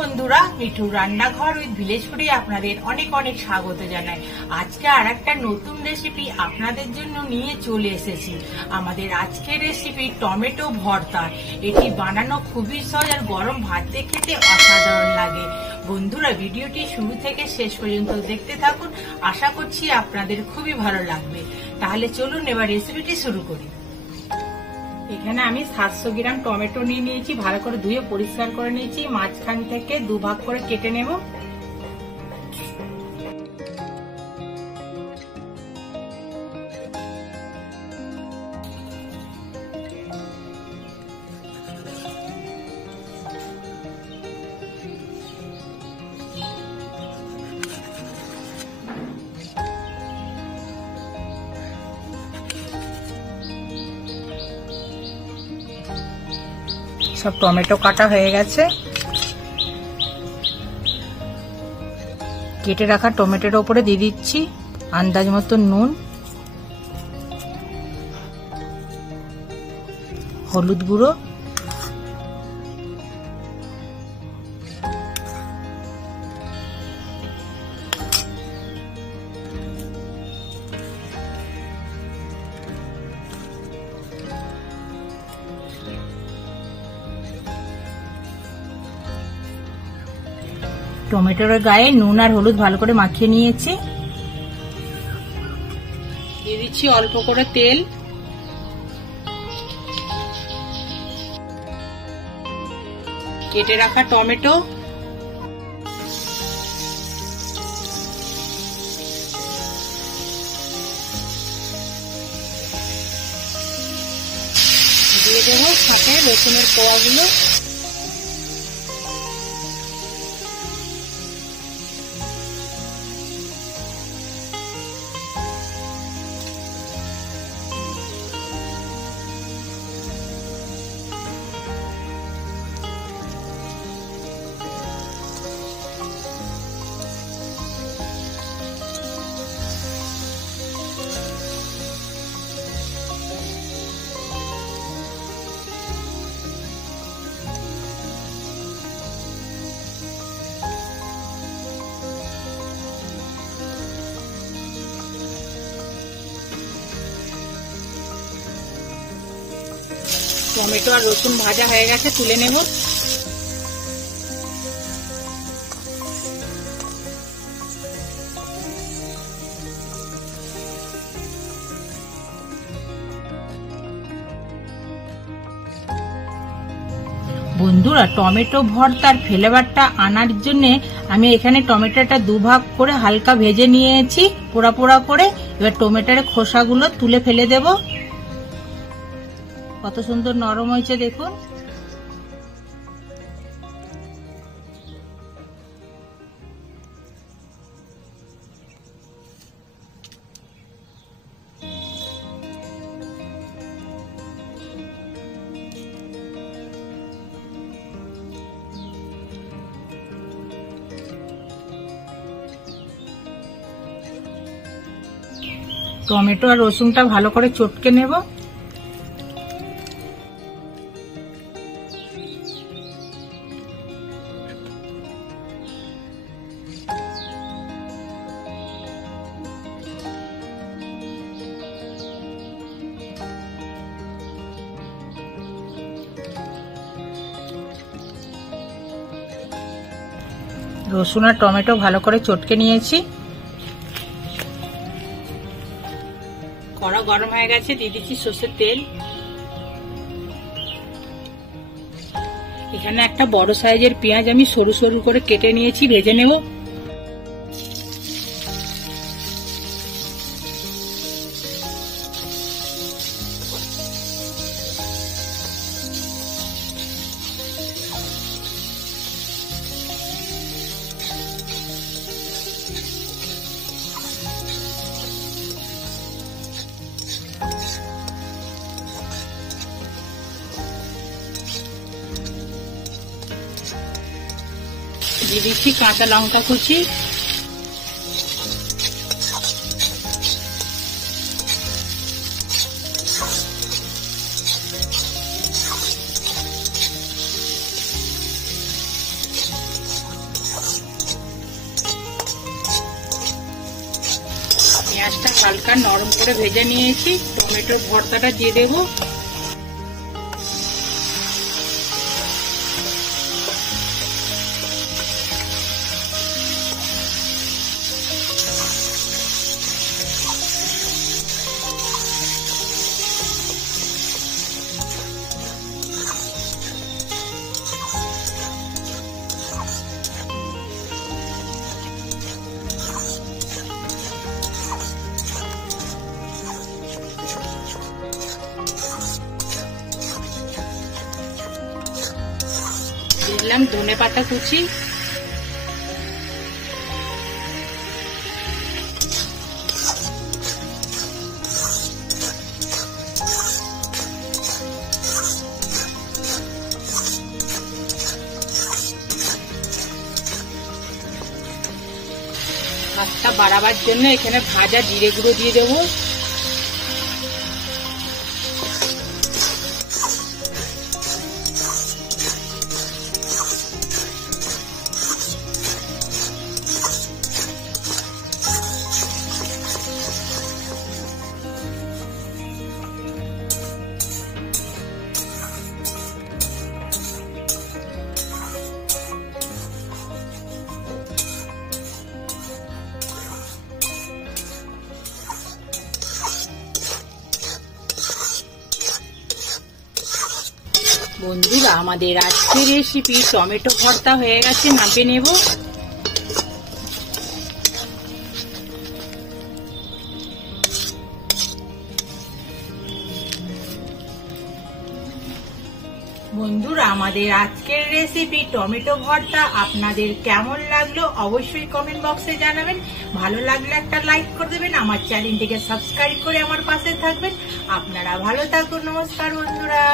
বন্ধুরা, মিঠু রান্নাঘর with village ফুডে আপনাদের অনেক অনেক স্বাগত জানাই। আজকে আর একটা নতুন রেসিপি আপনাদের জন্য নিয়ে চলে এসেছি। আমাদের আজকের রেসিপি টমেটো ভর্তা। এটি বানানো খুবই সহজ আর গরম ভাত দিয়ে খেতে অসাধারণ লাগে। বন্ধুরা, ভিডিওটি শুরু থেকে শেষ পর্যন্ত দেখতে থাকুন, আশা করছি আপনাদের খুবই ভালো লাগবে। তাহলে চলুন এবার রেসিপিটি শুরু করি। এখানে আমি 700 গ্রাম টমেটো নিয়ে নিয়েছি, ভালো করে ধুয়ে পরিষ্কার করে নিয়েছি। মাঝখান থেকে দুভাগ করে কেটে নেব। সব টমেটো কাটা হয়ে গেছে। কেটে রাখা টমেটোর উপরে দিয়ে দিচ্ছি আন্দাজ মতো নুন, হলুদ গুঁড়ো, টমেটোর গায়ে নুন আর হলুদ ভালো করে মাখিয়ে নিয়েছি। দিয়ে দিচ্ছি অল্প করে তেল, কেটে রাখা টমেটো, দিয়ে দেবো সাথে রসুনের কোয়াগুলো, টমেটো আর রসুন ভাজা হয়ে গেছে, তুলে নেব। বন্ধুরা, টমেটো ভর্তার ফ্লেভারটা আনার জন্য আমি এখানে টমেটোটা দুভাগ করে হালকা ভেজে নিয়েছি, পোড়া পোড়া করে। এবার টমেটোর খোসাগুলো তুলে ফেলে দেব। কত সুন্দর নরম হয়েছে দেখুন। টমেটো আর রসুনটা ভালো করে চটকে নেব। রসুন আর টমেটো ভালো করে চটকে নিয়েছি। কড়া গরম হয়ে গেছে, দিয়ে দিচ্ছি সরষের তেল। এখানে একটা বড় সাইজের পেঁয়াজ আমি সরু সরু করে কেটে নিয়েছি, ভেজে নেব। দিয়ে দিচ্ছি কাঁচা লঙ্কা কুচি, পেঁয়াজটা হালকা নরম করে ভেজে নিয়েছি। টমেটোর ভর্তাটা দিয়ে দেব। দিলাম ধনেপাতা কুচি, ভাতটা বাড়াবার জন্য এখানে ভাজা জিরে গুঁড়ো দিয়ে দেবো। বন্ধুরা, আমাদের আজকের রেসিপি টমেটো ভর্তা হয়ে গেছে, নামিয়ে নেব। বন্ধুরা, আমাদের আজকের রেসিপি টমেটো ভর্তা আপনাদের কেমন লাগলো অবশ্যই কমেন্ট বক্সে জানাবেন। ভালো লাগলে একটা লাইক করে দেবেন, আমার চ্যানেলটিকে সাবস্ক্রাইব করে আমার পাশে থাকবেন। আপনারা ভালো থাকুন। নমস্কার বন্ধুরা।